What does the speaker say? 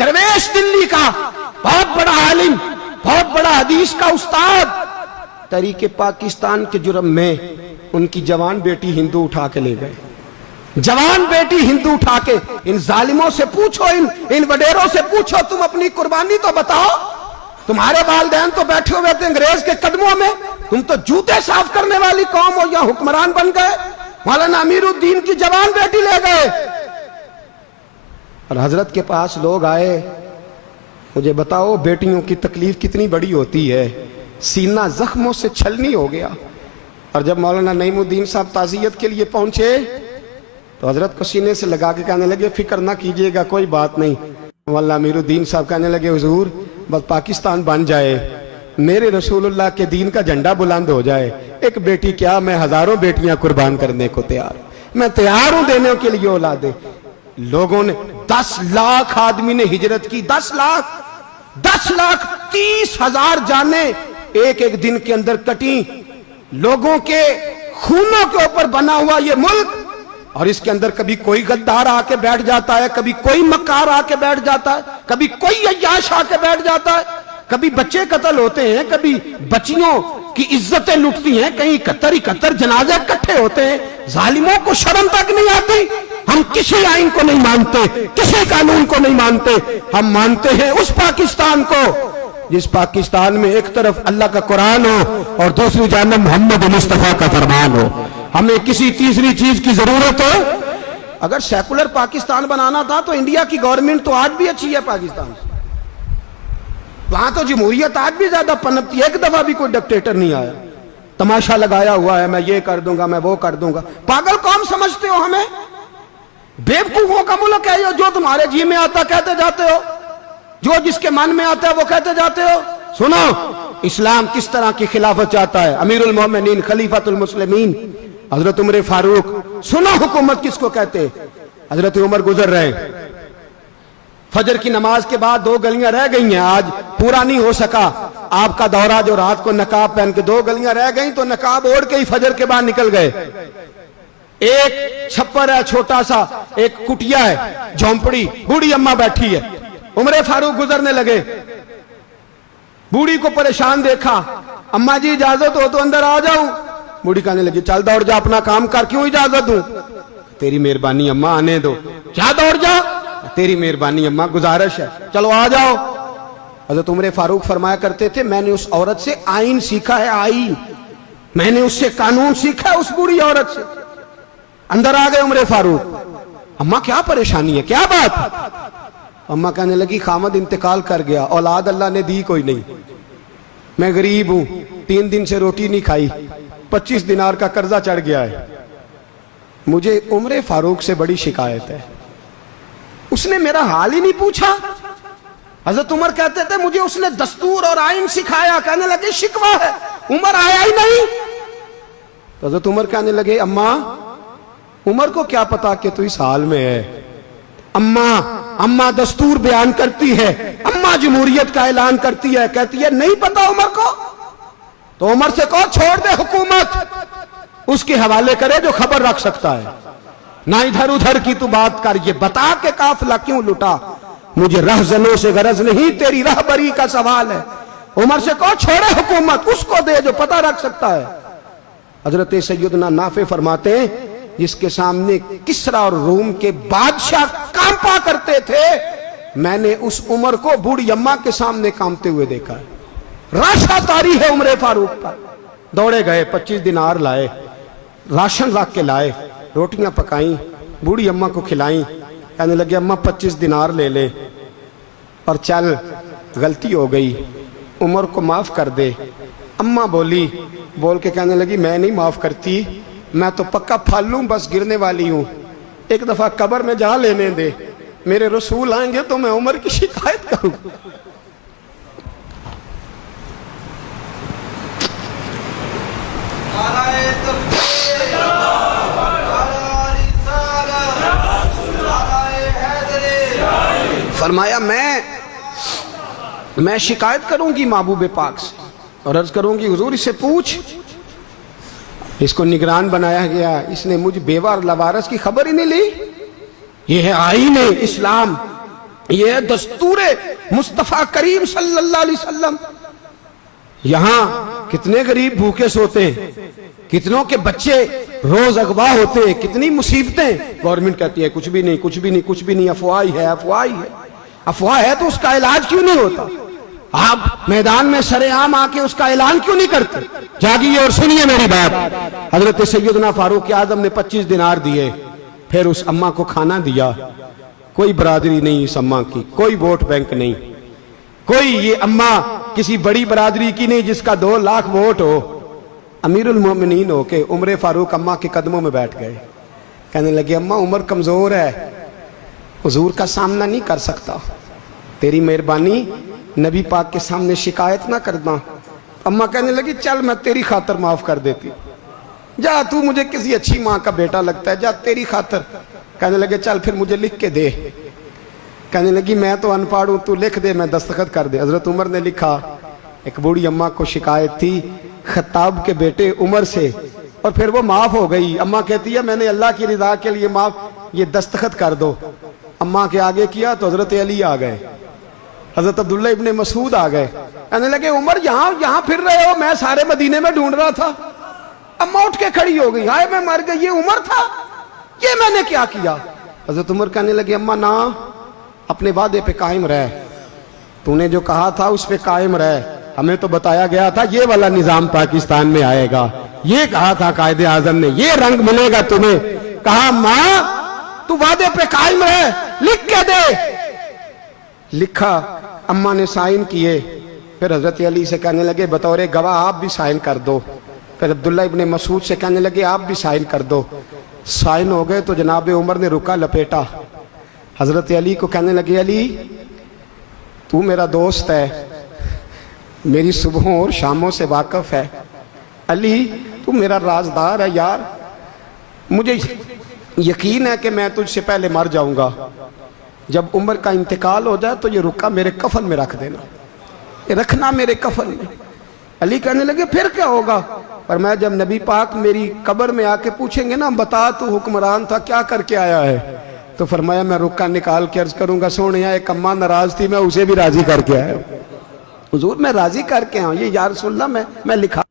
दरवेश दिल्ली का बहुत बड़ा आलिम, बहुत बड़ा हदीस का उस्ताद, तरीके पाकिस्तान के जुर्म में उनकी जवान बेटी हिंदू उठा के ले गए। जवान बेटी हिंदू उठा के, इन जालिमों से पूछो, इन वडेरों से पूछो, तुम अपनी कुर्बानी तो बताओ। तुम्हारे वालिदैन तो बैठे हुए थे अंग्रेज के कदमों में, तुम तो जूते साफ करने वाली कौम हो, या हुक्मरान बन गए। मौलाना अमीरुद्दीन की जवान बेटी ले गए। और हजरत के पास लोग आए, मुझे बताओ बेटियों की तकलीफ कितनी बड़ी होती है। सीना जख्मों से छलनी हो गया। और जब मौलाना नईमुद्दीन साहब ताज़ियत के लिए पहुंचे तो हजरत को सीने से लगा के कहने लगे, फिक्र ना कीजिएगा, कोई बात नहीं। मौलाना अमीरुद्दीन साहब कहने लगे, हुजूर बस पाकिस्तान बन जाए, मेरे रसूलुल्लाह के दीन का झंडा बुलंद हो जाए, एक बेटी क्या, मैं हजारों बेटियां कुर्बान करने को तैयार, मैं तैयार हूं देने के लिए औलादे। लोगों ने 10 लाख आदमी ने हिजरत की, 10 लाख 30,000 जाने एक एक दिन के अंदर कटी। लोगों के खूनों के ऊपर बना हुआ ये मुल्क, और इसके अंदर कभी कोई गद्दार आके बैठ जाता है, कभी कोई मक्कार आके बैठ जाता है, कभी कोई अय्याश आके बैठ जाता है, कभी बच्चे कत्ल होते हैं, कभी बच्चियों की इज्जतें लुटती हैं, कहीं 71 जनाजे इकट्ठे होते हैं। जालिमों को शर्म तक नहीं आती। हम किसी आइन को नहीं मानते, किसी कानून को नहीं मानते, हम मानते हैं उस पाकिस्तान को जिस पाकिस्तान में एक तरफ अल्लाह का कुरान हो और दूसरी जानब मोहम्मद मुस्तफा का फरमान हो। हमें किसी तीसरी चीज की जरूरत हो। अगर सेकुलर पाकिस्तान बनाना था तो इंडिया की गवर्नमेंट तो आज भी अच्छी है पाकिस्तान से, वहां तो जमहूरियत आज भी ज्यादा पनपती है। एक दफा भी कोई डिक्टेटर नहीं आया, तमाशा लगाया हुआ है, मैं ये कर दूंगा, मैं वो कर दूंगा। पागल कौन समझते हो हमें? बेवकूफों का मुल्क है ये, जो तुम्हारे जी में आता कहते जाते हो, जो जिसके मन में आता है वो कहते जाते हो। सुनो, इस्लाम किस तरह की खिलाफत चाहता है। अमीरुल मोमिनीन खलीफतुल मुस्लिमीन हजरत उमर फारूक। सुनो हुकूमत किसको कहते। हजरत उमर गुजर रहे, फजर की नमाज के बाद 2 गलियां रह गई हैं, आज पूरा नहीं हो सका आपका दौरा, जो रात को नकाब पहन के 2 गलियां रह गई, तो नकाब ओढ़ के ही फजर के बाद निकल गए। एक छप्पर है छोटा सा, एक कुटिया है, झोंपड़ी, बूढ़ी अम्मा बैठी है। उमर फारूक गुजरने लगे, बूढ़ी को परेशान देखा, अम्मा जी इजाजत हो तो अंदर आ जाऊं। बूढ़ी कहने लगी, चल दौड़ जा, अपना काम कर, क्यों इजाजत दूं? तेरी मेहरबानी अम्मा, आने दो। क्या दौड़ जा? तेरी मेहरबानी अम्मा, गुजारिश है, चलो आ जाओ। हज़रत उमर फारूक फरमाया करते थे, मैंने उस औरत से आइन सीखा है, आइन, मैंने उससे कानून सीखा है, उस बूढ़ी औरत से। अंदर आ गए उमर फारूक। अम्मा क्या परेशानी है, क्या बात? अम्मा कहने लगी, खामद इंतकाल कर गया, औलाद अल्लाह ने दी कोई नहीं, मैं गरीब हूं, 3 दिन से रोटी नहीं खाई, 25 दिनार का कर्जा चढ़ गया है, मुझे उमर फारूक से बड़ी शिकायत है, उसने मेरा हाल ही नहीं पूछा। हजरत उमर कहते थे, मुझे उसने दस्तूर और आइन सिखाया। कहने लगे शिकवा है, उमर आया ही नहीं। हजरत उमर कहने लगे, अम्मा उमर को क्या पता कि तू इस हाल में है। अम्मा दस्तूर बयान करती है, अम्मा जमहूरियत का ऐलान करती है, कहती है नहीं पता उमर को, तो उमर से कहो छोड़ दे हुकूमत, उसके हवाले करे जो खबर रख सकता है, ना इधर उधर की तू बात कर। ये बता के काफिला क्यों लुटा, मुझे रहजनों से गरज नहीं, तेरी रहबरी का सवाल है। उमर से कहो छोड़े हुकूमत, उसको दे जो पता रख सकता है। हजरत सैयदना नाफे फरमाते हैं, जिसके सामने किसरा और रूम के बादशाह कांपा करते थे, मैंने उस उमर को बूढ़ी अम्मा के सामने कांपते हुए देखा है। राशा तारी है उमर फारूक का। दौड़े गए, 25 दिनार लाए, राशन रख के लाए, रोटियां पकाई, बूढ़ी अम्मा को खिलाई। कहने लगे, अम्मा 25 दिनार ले ले और चल, गलती हो गई, उमर को माफ कर दे। अम्मा बोल के कहने लगी, मैं नहीं माफ करती, मैं तो पक्का फालूं, बस गिरने वाली हूं, एक दफा कब्र में जा लेने दे, मेरे रसूल आएंगे तो मैं उमर की शिकायत करूं। फरमाया मैं शिकायत करूंगी महबूब पाक से और अर्ज करूंगी, हुजूर इससे पूछ, इसको निगरान बनाया गया, इसने मुझ बेवा और लवारस की खबर ही नहीं ली। ये है आईन इस्लाम, یہ ہے دستور مصطفیٰ کریم صلی اللہ علیہ وسلم۔ یہاں کتنے غریب بھوکے سوتے ہیں، کتنوں کے بچے روز اغوا ہوتے ہیں، کتنی مصیبتیں۔ گورنمنٹ کہتی ہے کچھ بھی نہیں کچھ بھی نہیں کچھ بھی نہیں، افواہ ہی ہے افواہ ہی ہے۔ افواہ ہے تو اس کا علاج کیوں نہیں ہوتا؟ آپ میدان میں سر عام آ کے اس کا اعلان کیوں نہیں کرتے؟ جاگیے اور سنیے میری بات۔ حضرت سیدنا فاروق اعظم نے 25 دینار دیے، پھر اس اماں کو کھانا دیا۔ کوئی برادری نہیں اس اماں کی، کوئی ووٹ بینک نہیں، کوئی یہ اماں کسی بڑی برادری کی نہیں جس کا 2 لاکھ ووٹ ہو۔ امیر المومنین ہو کے عمر فاروق اماں کے قدموں میں بیٹھ گئے، کہنے لگے اماں عمر کمزور ہے، حضور کا سامنا نہیں کر سکتا، تیری مہربانی نبی پاک کے سامنے شکایت نہ کرنا۔ اماں کہنے لگی چل میں تیری خاطر معاف کر دیتی، جا تو مجھے کسی اچھی ماں کا بیٹا لگتا ہے، جا تیری خاطر۔ کہنے لگے چل پھر مجھے لکھ کے دے۔ کہنے لگی میں تو ان پڑھ ہوں، تو لکھ دے میں دستخط کر دے۔ حضرت عمر نے لکھا۔ ایک بوڑھی اماں کو شکایت تھی خطاب کے بیٹے عمر سے، اور پھر وہ معاف ہو گئی۔ اماں کہتی ہے میں نے اللہ کی رضا کے لیے معاف، یہ دستخط کر دو۔ اماں کے آگے کیا تو حضرت علی آ گئے، حضرت عبداللہ ابن مسعود آ گئے، کہنے لگے عمر یہاں پھر رہے ہو، میں سارے مدینے میں ڈھونڈ رہا تھا۔ اماں اٹھ کے کھڑی ہو گئی، ہائے میں مر گئی، یہ عمر تھا، یہ میں نے کیا کیا؟ حضرت عمر کہنے لگے اماں نہ، اپنے وعدے پہ قائم رہ، تو نے جو کہا تھا اس پہ قائم رہ۔ ہمیں تو بتایا گیا تھا یہ والا نظام پاکستان میں آئے گا، یہ کہا تھا قائد اعظم نے، یہ رنگ ملے گا تمہیں۔ کہا ماں تو وعدے پہ قائم رہ، لکھ کے دے۔ لکھا، اماں نے سائن کیے، پھر حضرت علی سے کہنے لگے بطور گواہ آپ بھی سائن کر دو۔ پھر عبداللہ ابن مسعود سے کہنے لگے آپ بھی سائن کر دو۔ سائن ہو گئے تو جناب عمر نے رکا لپیٹا، حضرت علی کو کہنے لگے علی تو میرا دوست ہے، میری صبحوں اور شاموں سے واقف ہے، علی تو میرا رازدار ہے یار، مجھے یقین ہے کہ میں تجھ سے پہلے مر جاؤں گا، جب عمر کا انتقال ہو جائے تو یہ رکا میرے کفن میں رکھ دینا، یہ رکھنا میرے کفن میں۔ علی کہنے لگے پھر کیا ہوگا؟ پر میں جب نبی پاک میری قبر میں آ کے پوچھیں گے نا بتا تو حکمران تھا کیا کر کے آیا ہے، تو فرمایا میں رکا نکال کے عرض کروں گا سونے ایک اماں ناراض تھی میں اسے بھی راضی کر کے آیا ہوں، حضور میں راضی کر کے آؤں، یہ یا رسول اللہ میں لکھا